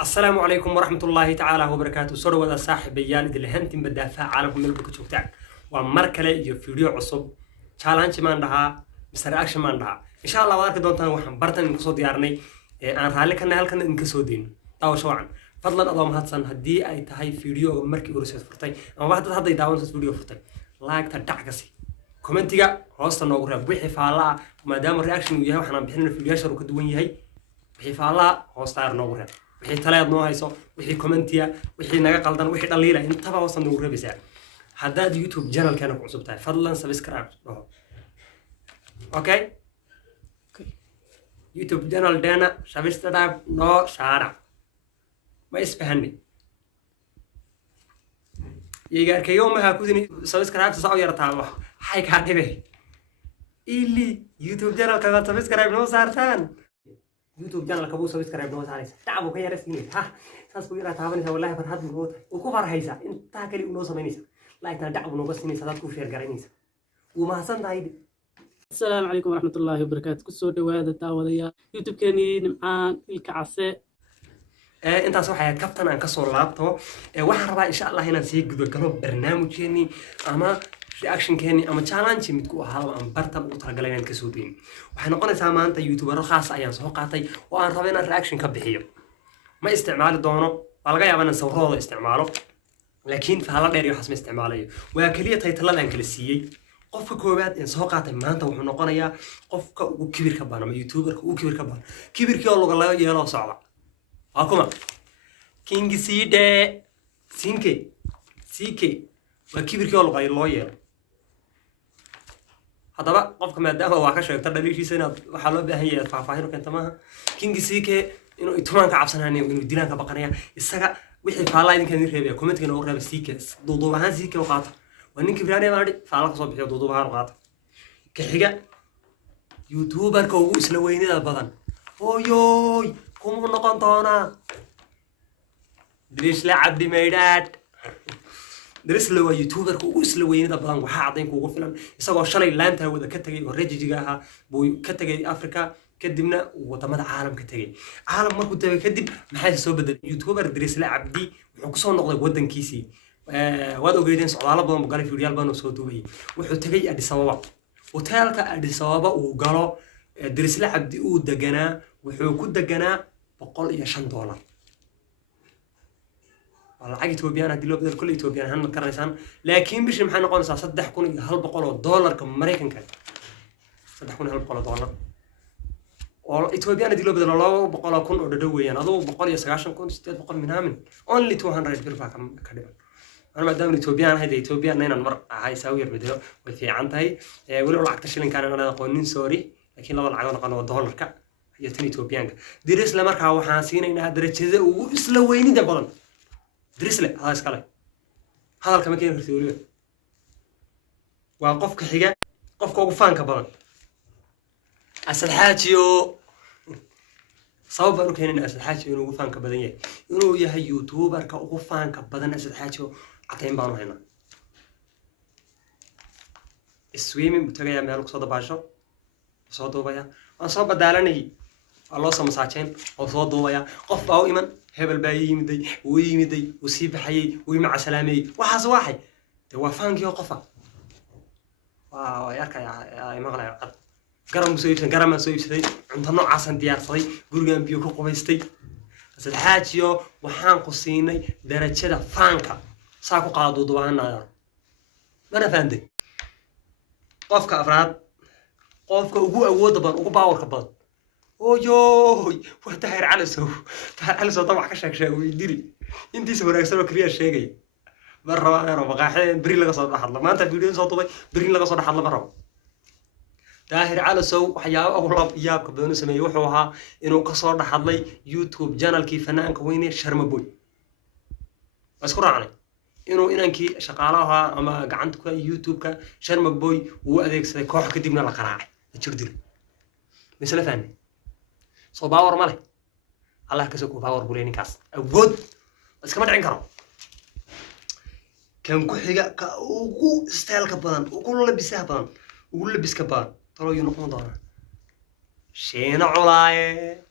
السلام عليكم ورحمة الله تعالى وبركاته. سورة وذا صاحب بيان إذا لهنتم بدافع عالمكم ملبك تشوفتان ومركلة يجي فيديو عصب challenge ما عندها مستر أكشن ما عندها إن شاء الله وارك دون تانو وحن برتن نقصد يارني أنا رحلك أن هالكن إنكسودين تاو شوعا فضلا أضام هاتسان هدي أي تهاي فيديو مركي ورسالة فرتاي أما واحد هذا يداون فيديو فرتاي لايك تدعكسي كومنتيجا هوستا نوغرا بوحي فعلا ما دام الرياكشن وياه وحنا بحنا الفيديو شرو كدوين يهي بحي فعلا هوستا نوغرا وحي تلايد نو هايسو وحي كومنتيا وحي نغا قلدان وحي دليلا انتبا هوستا نوغرا بيسا هداد يوتيوب channel كانوا كعصب تاعي فضلا سبسكرايب اوكي يوتيوب channel دانا سبسكرايب نو شارع ما يسفهني يقال كيوم ما هاكودني سبسكرايب تساو يرتاح حي كاتبه إلي يوتيوب channel كذا سبسكرايب نو صارتان يوتيوب channel كابو سبسكرايب نو صاريس تعبوا كي رسمي ها ساس بيرا تابني والله فرحت موت وكفر هيسا انت كلي نو سمينيسا لايك تعبوا نو بس نيسا تكو شير غرينيسا وما حسن دايد السلام عليكم ورحمة الله وبركاته. كسر دواء التعوضية يوتيوب كاني نمعان الكعسة. انت صح حياة كابتن ان كسر لابتو waxaan rabaa insha Allah inaan sii gudo galo barnaamijkeeni ama reaction keeni ama challenge mid ku ahaa aan bartan u talagalay inaan ka soo deyn waxay noqonaysaa maanta youtuber khaas ayaan soo qaatay oo aan rabaa inaan reaction ka bixiyo ma isticmaali doono waa laga yaabaa inaan sawirooda isticmaalo laakiin faala dheer iyo xasma isticmaalayo waa kaliya taytalada aan kala siiyay qofka koobaad in soo qaatay maanta wuxuu noqonayaa qofka ugu kibirka badan ama youtuberka ugu kibirka badan kibirkii oo laga yeelo socda akuma King Side Sinke وكبيركي والله قايل لوير هذا بقى قف كما دام هو عكش يقدر دليل شيء سنة وحلو به هي فاهمين كنت ما كينج سيكي إنه يتمنى كعبسنا هني وإنه دينا كبقنيا السجا وحي فعلا إن كان يرهب كومنت كانوا قرب سيكي ضوضو بهان سيكي وقاطع وإنك كبراني ما عندي فعلا صوب بحي ضوضو بهان وقاطع كحاجة يوتيوبر كويس لويني ذا بدن أويوي كم نقطانا دريش لعب ميدات درس لو يوتيوبر كويس لوين ذا بدن وحاضين كوجو فيلم يسوى شلي لانتا وذا كتجي ورجي جاها بو كتجي أفريقيا كدمنا وطمد عالم كتجي عالم ما كنت كدب محل سو بدل يوتيوبر درس لعب دي وحكسون نقطة ودن كيسي وادو جيدين سعالة بدن بقالي في ريال بانو صوتو بي وحتجي أدي سوابا وتالك أدي سوابا وقالوا درس لعب دي ودجنا وحكود دجنا بقول يا $5 والله عقد توبيان هدي لو بدل كل إثيوبيان هن مكرنسان لكن بيش محن قانون صدق كون $100 كأمريكان كان صدق كون $100 والله إثيوبيان هدي لو بدل الله بقول كون أردوي يعني هذا بقول يسقاشن كون ستة بقول منامن only $200 بيرفع كم كده أنا ما دام إثيوبيان هدي إثيوبيان نين المر هاي ساوي الفيديو وفي عنتهاي ولو العقد شيلين كان أنا قانون سوري لكن لو العقد قانون $1 كا يتني إثيوبيان درس لمركها وحاسين إنها درجة وإسلويني ده بدن درس له هذا إسكاله هذا الكلام كين في التوريه وقفك حاجة قفك وقفان كبرن أسد حاجيو صوب أنو كين أسد حاجيو إنه وقفان كبدنيه إنه يا يوتيوبر كوقفان كبدن أسد حاجيو عتين بانو هنا السويمي بتجي يعمل صوت بعشرة صوت وبيا أنا صوب بدالني الله سمساعين أو صوت وبيا قف أو إيمان هبل باي يمدي ويمدي وسيب حي ومع سلامي وحاس واحد توافقك يا قفا وياك يا مغلى قد قرم سويفن قرم سويفن عند نوع عسن ديار صدي قرقان بيو كقبيستي بس الحاج يو وحان قصيني درجة فانكا ساكو قادو دوانا ما فهمت قفك أفراد قفك أبو أود بان أبو باور كبان أويوي وتهر على سو طبعا كشك شيء ويدري أنتي سوراك سوى كريا شيء مرة أنا بقى بري لقى صوت حظ ما أنت فيديو صوت طبي بري لقى صوت حظ مرة تاهر على سو حياة أغلب إياك بدون سمي وحوها إنه كسر حظ يوتيوب channel كيف فنان كويني شرم بوي أذكر عنه إنه إنكي شغالها أما قعدت يوتيوب كشرم بوي وأذيك سكوح كديمنا القراءة تشردين مثل فني سو باور ماله الله كسوكو باور بوليني كاس أود بس كمان عين كرو كان كحيجا كأوكو ستايل كبان وكل لبسه بان وكل لبس كبان ترى ينقون دارا sheena culaaye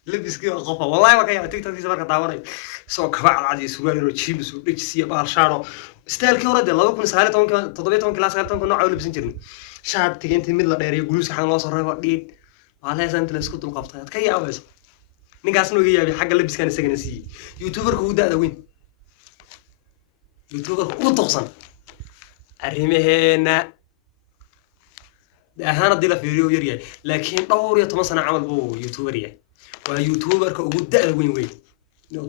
labiskii qofa wallahi waa ka yaabay tiktokiisa marka daawanay soo kabacad cadi suugaan inuu jeemis u dhigsiyo baal shaaro staalkii hore de 2017 class 19 nooca u labsan jirnay shaad tigeentii mid la dheereeyo guluuska xan loo soo reebo dhiid waa leesan inta la isku dul qabtay ka yaabayso ninkaasna uga yaabay xagga labiskan isagana siiyay youtuberka ugu daada weyn youtuberka ugu doqsan arrimaheena ahaan hadii la fiiriyo yar yahay laakiin dhowr iyo 10 sano camal buu youtuber yahay waa youtuberka ugu daada weyn weyn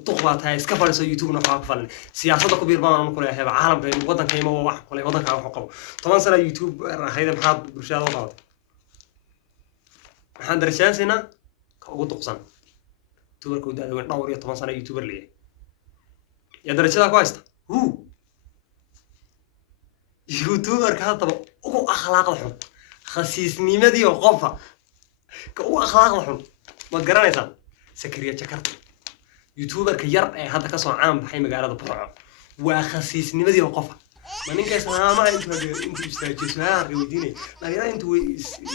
duqbaa tahay iska fadhiso youtube-na waxaa ku falan siyaasadda ku biirbaan aan ku leeyahay caalamka in waddankayma wax kale waddanka wax qabo 10 sano youtube hayda maxaad bulshada u qabatay waxaan darajaynaynaa ka ugu duqsan youtuberka ugu daada weyn dhowr iyo 10 sano youtuber leeyahay ya darajada ku haysta youtuberka hadda ugu akhlaaqda xun khasiisnimadii oo qofa ka ugu akhlaaqda xun ma garanaysaa Sakariya Jakarta youtuberka yar ee hadda ka soo caan baxay magaalada Burco waa khasiisnimadii oo qofa ma ninka islaamaha intuu istaajiisnaa weydiinay laakiin intuu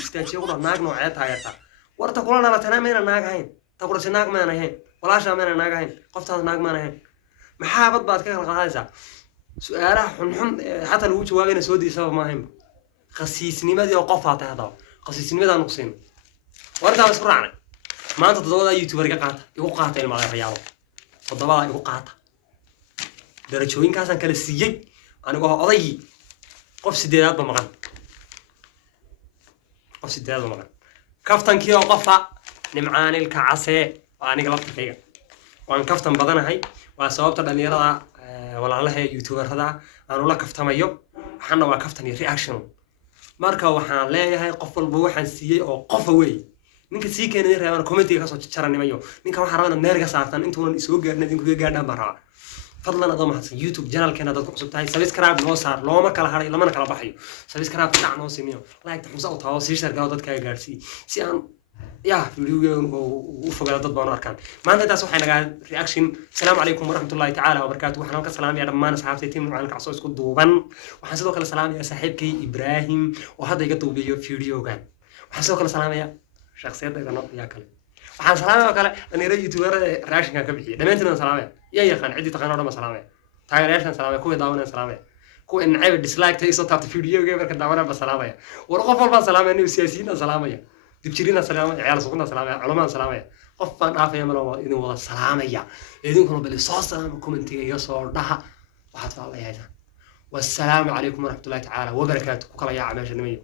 istaajiyo qura naag noocee taageerta warta kulana la tanaameena naag ahayn ta qura naag ma ahayn walaasha ma naag ahayn qoftaas naag ma ahayn maxaa baad ka kala qaadaysaa su'aalaha xun xataa lagu jawaabayna soo diisaba ma ahayn khasiisnimadii oo qofa tahay khasiisnimadan nuqsin warta isku raacnay maanta todobada youtuber igu qaata ilmaha riyaalo todobada igu qaata darajooyinkaasan kala siiyay anigoo oday qof sideedaad ba maqan kaftankii oo qofa nimcaanilka casee waa aniga laftirkayga waan kaftan badanahay waa sababta dhalinyarada walaalaha youtuberada aanu la kaftamayo waxaana waa kaftan iyo reaction marka waxaan leeyahay qof walba waxaan siiyay oo qofa weey ninka sii keenay reebana commentiga ka soo jaranimayo ninka waxa rabana neerga saartan intuunan soo gaarnay idinku gaadhaan baa fadlan adoo mahadsan youtube channelkeena dad ku cusub tahay subscribe noo saar looma kala haray lamana kala baxayo subscribe dhac noo simiyo like ta xusa u taao si share galo dadka gaarsi si aan video u fogaado dad baan arkaan maanta taas waxay naga reaction assalamu alaykum warahmatullahi ta'ala wabarakatuh waxaan ka salaamayaa dhammaan asxaabtay team macalin kacso isku duuban waxaan sidoo kale salaamayaa saaxiibkay Ibrahim oo hadda iga duubiyo videogan waxaan sidoo kale salaamayaa shakhsiyadda yaa kale waxaan salaamayaa kale dhalinyaro youtuber reaction ka bixiya dhamaantiin salaamaya yaa yaqaan cidi taqaan oo dhan salaamaya taageerayaashan salaamaya kuwa daawanaya salaamaya kuwa nacayb dislike taysoo taabta videoga marka daawanaya salaamaya war qof walba salaamaya nin siyaasiyiin salaamaya dibjirina salaamaya ciyaal suuqna salaamaya culamaan salaamaya qof baan dhaafaya malo idin wada salaamaya idinkuna bal soo salaama commentiga iyo soo dhaha waxaad faalayaysaan wassalaamu calaykum warahmatullahi ta'ala wabarakatuh kala yaa meesha nimayo